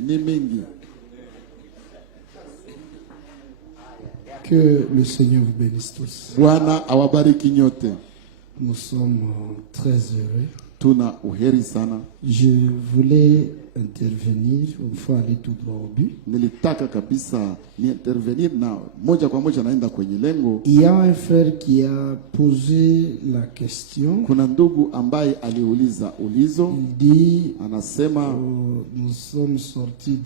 ni mingi. Que le Seigneur vous bénisse tous. Bwana awabariki nyote. Nous sommes très heureux. Tuna uheri sana. Je voulais intervenir, il faut aller tout droit au but. Nilitaka kabisa ni intervenir na moja kwa moja naenda kwenye lengo. Il y a un frère qui a posé la question. Kuna ndugu ambaye aliuliza ulizo. Il dit, anasema nous sommes sortis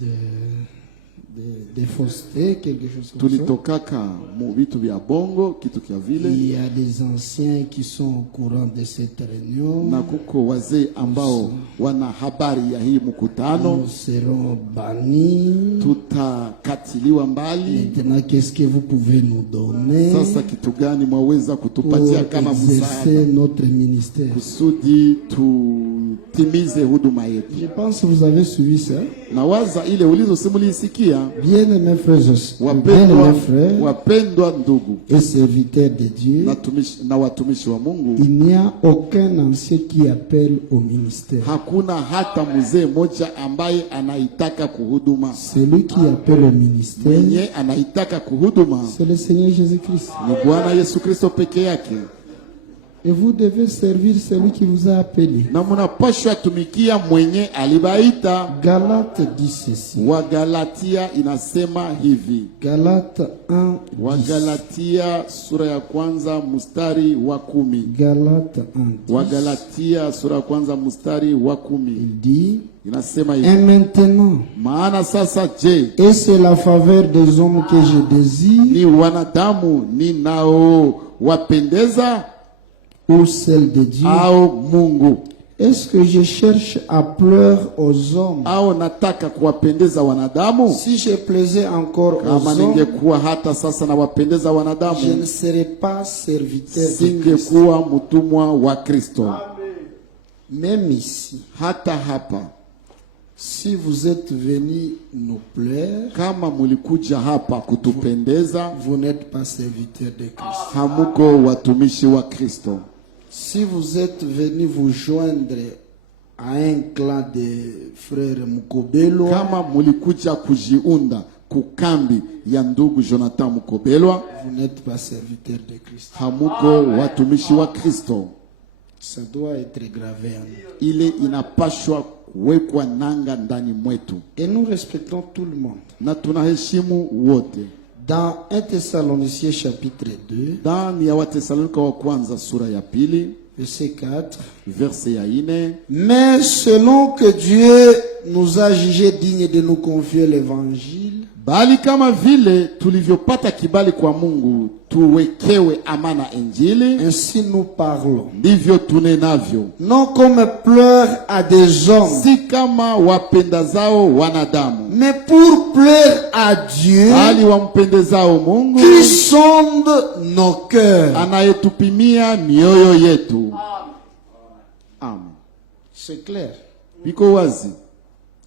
de fausseté, quelque chose comme ça. Tulitokaka mu vitu vya bongo, kitu kia vile. Il y a des anciens qui sont au courant de cette réunion. Na kuko wazee ambao wana habari ya hii mkutano. Nous serons bannis. Tutakatiliwa mbali. Maintenant, qu'est-ce que vous pouvez nous donner Sasa kitu gani mwaweza kutupatia kama msaada notre ministère kusudi tutimize huduma yetu? Je pense que vous avez suivi ça. Na waza ile ulizo simulisikia. Bien-aimés frères, wapendwa ndugu et serviteurs de Dieu, na watumishi wa Mungu, il n'y a aucun ancien qui appelle au ministère. Hakuna hata mzee moja ambaye anaitaka kuhuduma. Celui qui appelle au ministère, mwenye anaitaka kuhuduma, c'est le Seigneur Jésus-Christ. Ni Bwana Yesu Kristo peke yake. Et vous devez servir celui qui vous a appelé. Na mnapaswa tumikia mwenye alibaita. Galate dit ceci. Wa Galatia inasema hivi. Galate 1. Wa Galatia sura ya kwanza mstari wa 10. Galate 1. Wa Galatia sura ya kwanza mstari wa 10. Il dit, inasema hivi. Et maintenant, maana sasa je, et c'est la faveur des hommes que je désire, ni wanadamu ninao wapendeza, ou celle de Dieu? Au Mungu? Est-ce que je cherche à plaire aux hommes? Au nataka kuwapendeza wanadamu? Si je plaisais encore aux kama hommes, ningekuwa hata sasa na wapendeza wanadamu, je ne serais pas serviteur de Christ. Singekuwa mtumwa wa Kristo. Même ici, hata hapa, si vous êtes venus nous plaire, kama mulikuja hapa kutupendeza, vous n'êtes pas serviteur de Christ. Hamuko watumishi wa Kristo. Si vous êtes venu vous joindre à un clan de frères Mukobelwa, kama mulikuja kujiunda kukambi ya ndugu Jonathan Mukobelwa, vous n'êtes pas serviteur de Christ. Hamuko watumishi wa Kristo. Ça doit être gravé en nous. Ile inapashwa kuwekwa nanga ndani mwetu. Et nous respectons tout le monde. Na tunaheshimu wote. Dans 1 Thessaloniciens chapitre 2, ndani ya Wathesalonika wa kwanza sura ya 2, verset 4, verset ya 4, mais selon que Dieu nous a jugés dignes de nous confier l'évangile, bali kama vile tulivyopata kibali kwa Mungu tuwekewe amana Injili, ainsi nous parlons, ndivyo tunenavyo, non comme pleurs à des hommes, si kama wapendazao wanadamu, mais pour plaire à Dieu, bali wampendezao Mungu, qui sonde nos cœurs. anayetupimia mioyo yetu. Amen. C'est clair. Biko wazi.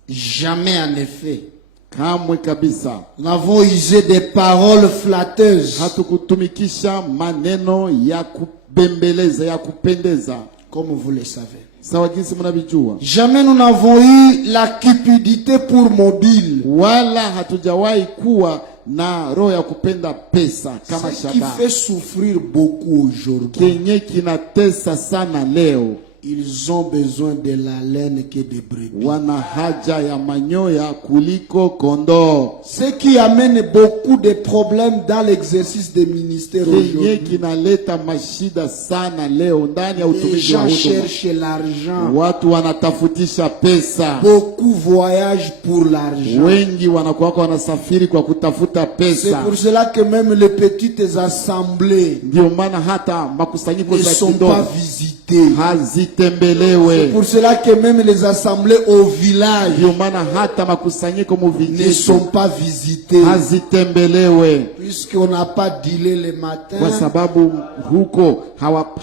Jamais en effet. Kamwe kabisa. Nous avons usé des paroles flatteuses. Hatukutumikisha maneno ya kubembeleza, ya kupendeza. Comme vous le savez. Sawa jinsi mnavijua. Jamais nous n'avons eu la cupidité pour mobile. Wala hatujawahi kuwa na roho ya kupenda pesa kama Shaba. Shaba. Ce qui fait souffrir beaucoup aujourd'hui. Kenye kinatesa sana leo. Ils ont besoin de la laine que des brebis. Wana haja ya manyoya kuliko kondoo. Ce qui amène beaucoup de problèmes dans l'exercice des ministères aujourd'hui. Kenye kinaleta mashida sana leo ndani ya utumishi wa huduma. Les gens cherchent l'argent. Watu wanatafutisha pesa. Beaucoup voyagent pour l'argent. Wengi wanakuwa wanasafiri kwa kutafuta pesa. C'est pour cela que même les petites assemblées ndio maana hata makusanyiko ne za sont kidogo pas visitées. hazitembelewe. C'est pour cela que même les assemblées au village ndio maana hata makusanyiko mu ne vijiji sont pas visitées. hazitembelewe. Puisqu'on n'a pas dîné le matin, Kwa sababu huko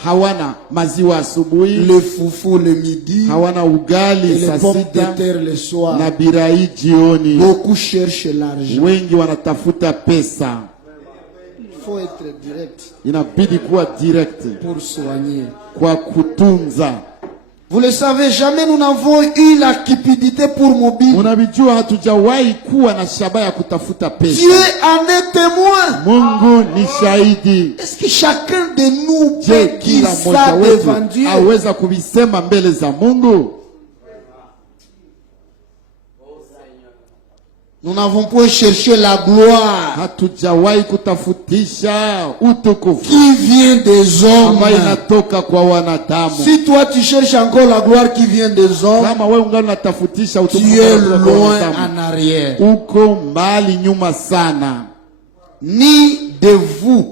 hawana maziwa asubuhi, le foufou le midi, hawana et ugali les saa pommes sita de terre le soir. na birai jioni. Beaucoup cherchent l'argent. Wengi wanatafuta pesa. Il faut être direct Inabidi kuwa direct pour soigner. kwa kutunza. Vous le savez, jamais nous n'avons eu la cupidité pour mobile. Unavijua hatujawahi kuwa na shabaha ya kutafuta pesa. Dieu en est témoin. Mungu ni shahidi. Est-ce que chacun de nous Je, peut dire kila ça mmoja devant wetu Dieu? aweza kuvisema mbele za Mungu? Nous n'avons pas cherché la gloire Hatujawahi kutafutisha utukufu qui vient des hommes. ambayo inatoka kwa wanadamu. Si toi tu cherches encore la gloire qui vient des hommes, Kama wewe ungali unatafutisha utukufu tu es unatoka kwa loin wanadamu, en arrière. uko mbali nyuma sana, Ni de vous,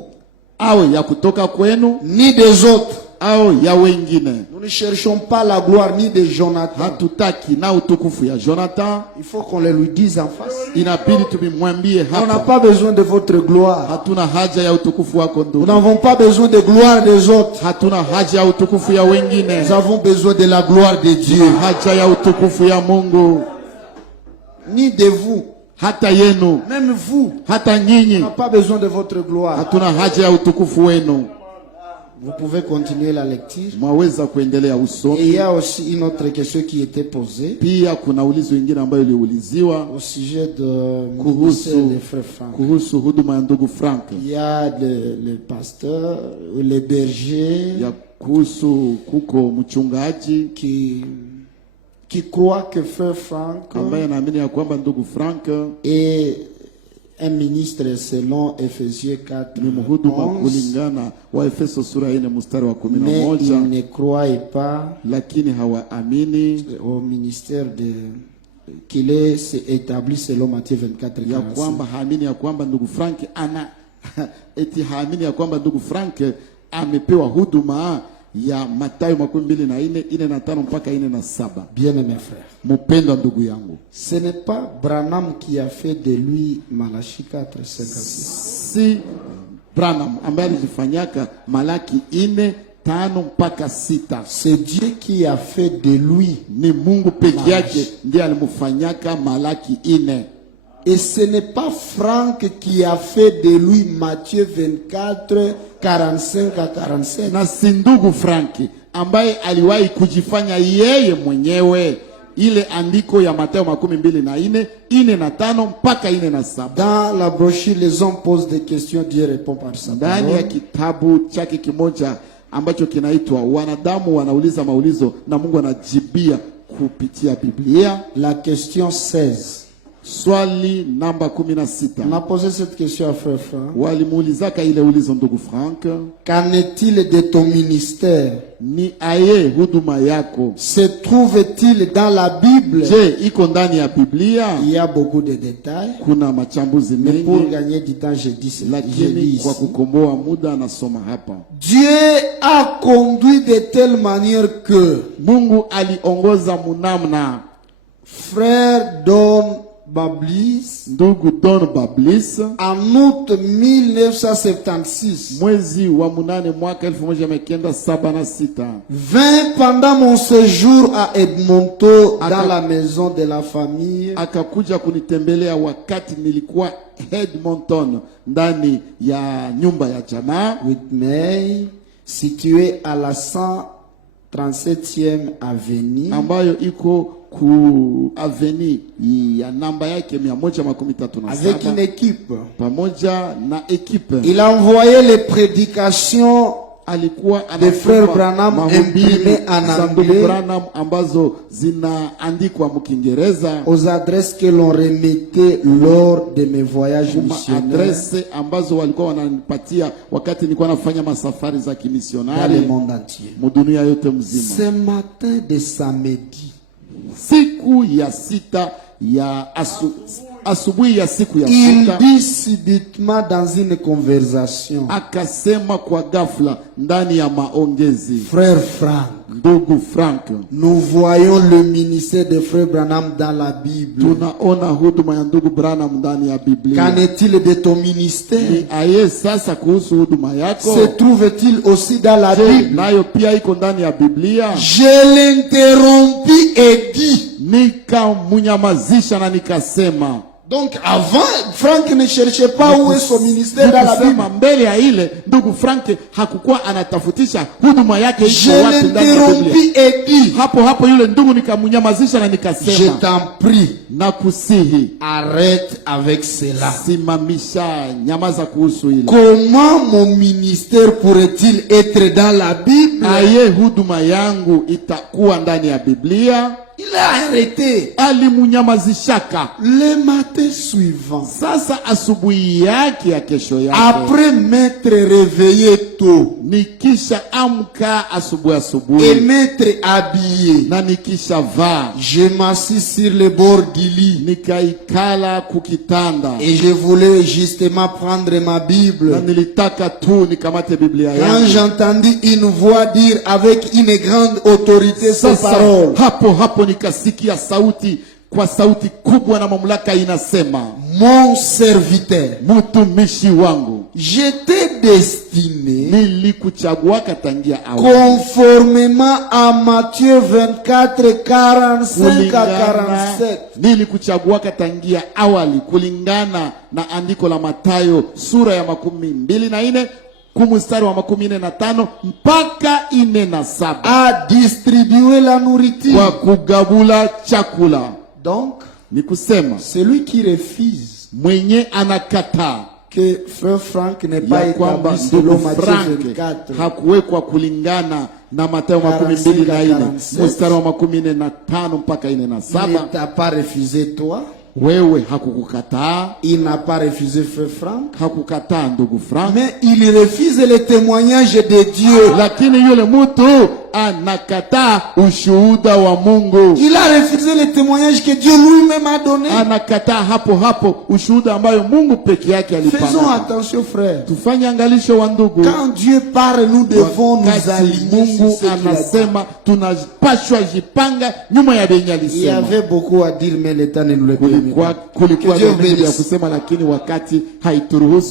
awe ya kutoka kwenu ni des autres. au ya wengine. Nous ne cherchons pas la gloire ni de Jonathan. Hatutaki na utukufu ya Jonathan, Il faut qu'on le lui dise en face. inabidi tumimwambie On n'a hapa. pas besoin de votre gloire. Hatuna haja ya utukufu wako Nous ndugu, n'avons pas besoin de gloire des autres. hatuna haja ya utukufu ya wengine, Nous avons besoin de la gloire de Dieu. tuna haja ya utukufu ya Mungu, Ni de vous. hata yenu, Même vous. hata On nyinyi. n'a pas besoin de votre gloire. Hatuna haja ya utukufu wenu. Vous pouvez continuer la lecture. Mwaweza kuendelea Et il usomi. y a aussi une autre question qui était posée Pia kuna ulizo wengine ambayo iliuliziwa au sujet de kuhusu ministère des frères Franck. kuhusu huduma ya ndugu Frank, Il y a le pasteur, les bergers ya kuhusu kuko mchungaji qui croient que frère Franck ambaye anaamini ya kwamba ndugu Frank est un ministre selon Ephésiens 4, ni mhuduma 11, kulingana wa Efeso sura 4 mstari wa mais 11, ils ne croient pas lakini hawaamini au ministère qu'il est établi selon Matthieu 24, ya 45. kwamba haamini ya kwamba ndugu Frank ana eti haamini ya kwamba ndugu Frank amepewa huduma ya Mathayo 24, 4:5 mpaka 4:7. Bien-aimés frères, Mpendwa ndugu yangu, ce n'est pas Branham qui a fait de lui Malachie 4, 5 à 6. si Branham ambaye alijifanyaka Malaki 4:5 mpaka 6. C'est Dieu qui a fait de lui. Ni Mungu peke yake ndiye alimfanyaka Malaki 4. Et ce n'est pas Franck qui a fait de lui Matthieu 24, 45 à 47. Na si ndugu Franki ambaye aliwahi kujifanya yeye mwenyewe ile andiko ya Mathayo 24, 4:5 mpaka 4:7. Dans la brochure, les hommes posent des questions, Dieu répond par sa Ndani ya parole. kitabu chake kimoja ambacho kinaitwa wanadamu wanauliza maulizo na Mungu anajibia kupitia Biblia. La question 16. Swali namba On 16. a posé cette question à frère Franck. Walimuulizaka ile ulizo ndugu Frank, Qu'en est-il de ton ministère? ni aye huduma yako, Se trouve-t-il dans la Bible? je iko ndani ya Biblia? Il y a beaucoup de détails. Kuna machambuzi Mais pour mengi, gagner du temps, je dis cela. Je lakini lis kwa ici. kukomboa muda anasoma hapa. Dieu a conduit de telle manière que Mungu aliongoza munamna frère Don Bablis, ndugu Don Bablis en août 1976, mwezi wa munane mwaka 1976 vint pendant mon séjour à Edmonton Aka- dans la maison de la famille akakuja kunitembelea wakati nilikuwa Edmonton ndani ya nyumba ya jamaa Whitney, située à la 137e avenue ambayo iko ku aveni ya namba yake avec une 137 équipe. pamoja na ekipe. Il envoyait les prédications Alikuwa de Frère anasoma Branham mahubiri imprimé en za ndugu anglais Branham ambazo zinaandikwa mkiingereza aux adresses que l'on remettait lors de mes voyages kuma missionnaires adrese ambazo walikuwa wananipatia wakati nilikuwa nafanya masafari za dans le kimisionari monde entier. mudunia yote mzima. Ce matin de samedi, Siku ya sita ya asubuhi ya siku ya il sita dit subitement dans une conversation, akasema kwa ghafla ndani ya maongezi, Frère Franck, ndugu Frank, nous voyons le ministère de Frère Branham dans la Bible. tunaona huduma ya ndugu Branham ndani ya Qu'en Biblia. est-il de ton ministère? Ni aye sasa kuhusu huduma yako? Se trouve-t-il aussi dans la Je, Bible? nayo pia iko ndani ya Biblia? Je l'interrompis et dis, Nikamunyamazisha na nikasema, Donc avant, Frank ne cherchait pas où est son ministère dans la Bible. Mbele ya ile ndugu Frank hakukuwa anatafutisha huduma yake iko Je wapi ndani ya l'interrompis Biblia. et dit, Hapo yule ndugu nikamnyamazisha na je nikasema, t'en prie, nakusihi arrête avec cela. simamisha, nyamaza kuhusu ile. Comment mon ministère pourrait-il être dans la Bible? Aye huduma yangu itakuwa ndani ya Biblia? Il a arrêté. Alimunyamazishaka. Le matin suivant, Sasa asubuhi yake ya kesho yake, après m'être réveillé tôt nikisha amka et asubuhi m'être habillé, na nikisha vaa, je m'assis sur le bord du lit nikaikala kukitanda et je voulais justement prendre ma na Bible. nilitaka tu nikamate Biblia Quand yangu. j'entendis une voix dire avec une grande autorité ces Sasa paroles, hapo nikasikia sauti kwa sauti kubwa na mamlaka inasema, mon serviteur, mtumishi wangu, j'étais destiné nilikuchaguaka tangia awali conformément à Matthieu 24, 45 à 47. nilikuchaguaka tangia awali kulingana na andiko la Mathayo sura ya 24 kumstari wa 45 mpaka 47, à distribuer la nourriture. kwa kugabula chakula. Donc, Ni kusema celui qui refuse mwenye anakataa que frère Frank n'est pas ya kwamba établi selon ndugu Matthieu Frank 24, hakuwekwa kulingana na Mathayo 24 mstari wa 45 mpaka il 47, ne t'a pas refusé toi, wewe hakukukataa, il n'a pas refusé frère Frank, hakukataa ndugu Frank, mais il refuse le témoignage de Dieu. lakini yule mtu anakataa ushuhuda wa Mungu. Il a refusé le témoignage que Dieu lui-même a donné. Anakataa hapo ushuhuda ambayo Mungu peke yake Faisons alipana. attention frère. Tufanye angalisho wa ndugu. Quand Dieu parle, nous devons nous Wakati aligner sur Mungu ce qu'il a dit. anasema tunapashwa jipanga nyuma ya benye Il y alisema. avait beaucoup à dire, mais le temps ne nous le permet pas. Kulikuwa Que Dieu na mengi ya bénisse. kusema, lakini wakati haituruhusu.